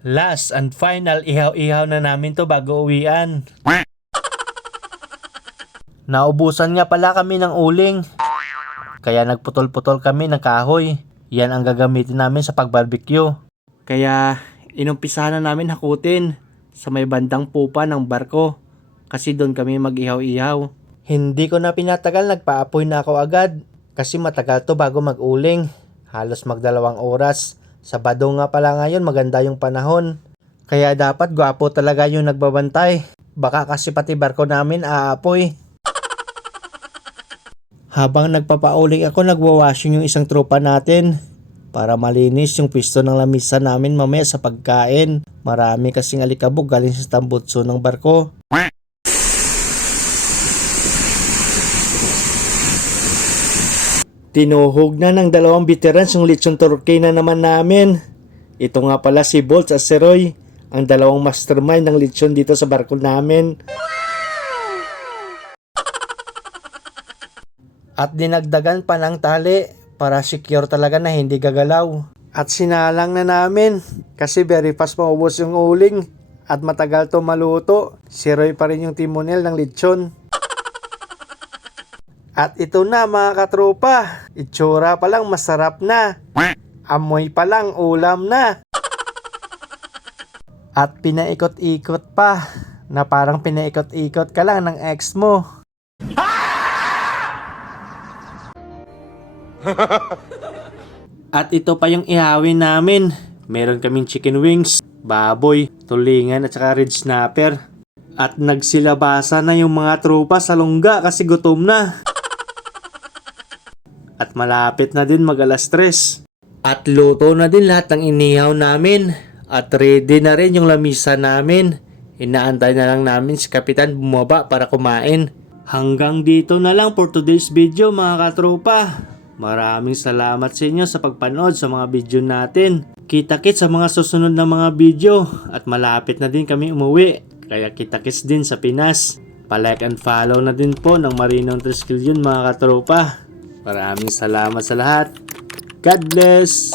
Last and final, ihaw-ihaw na namin to bago uwian. Naubusan nga pala kami ng uling. Kaya nagputol-putol kami ng kahoy. Yan ang gagamitin namin sa pagbarbecue. Kaya inumpisahan na namin hakutin sa may bandang pupa ng barko. Kasi doon kami mag-ihaw-ihaw. Hindi ko na pinatagal, nagpaapoy na ako agad. Kasi matagal to bago mag-uling. Halos magdalawang oras. Sabado nga pala ngayon, maganda yung panahon. Kaya dapat gwapo talaga yung nagbabantay. Baka kasi pati barko namin aapoy. Habang nagpapauling ako, nagwawashing yung isang tropa natin. Para malinis yung pisto ng lamisa namin mamaya sa pagkain. Marami kasing alikabok galing sa tambutso ng barko. Tinuhog na ng dalawang veterans yung lechon turkey na naman namin. Ito nga pala si Bolts at si Roy, ang dalawang mastermind ng lechon dito sa barko namin. At dinagdagan pa ng tali para secure talaga na hindi gagalaw. At sinalang na namin kasi very fast maubos yung uling at matagal to maluto. Si Roy pa rin yung timonel ng lechon. At ito na mga katropa, itsura pa lang masarap na. Amoy pa lang ulam na. At pinaikot-ikot pa, na parang pinaikot-ikot ka lang ng ex mo. At ito pa yung ihawin namin. Meron kaming chicken wings, baboy, tulingan at saka red snapper. At nagsilabasa na yung mga tropa sa lungga kasi gutom na. At malapit na din mag-alas 3. At luto na din lahat ng inihaw namin. At ready na rin yung lamisa namin. Inaantay na lang namin si Kapitan bumaba para kumain. Hanggang dito na lang for today's video mga katropa. Maraming salamat sa inyo sa pagpanood sa mga video natin. Kita-kits sa mga susunod na mga video. At malapit na din kami umuwi. Kaya kita-kits din sa Pinas. Pa-like and follow na din po ng Marinong Triskelion mga katropa. Maraming salamat sa lahat. God bless!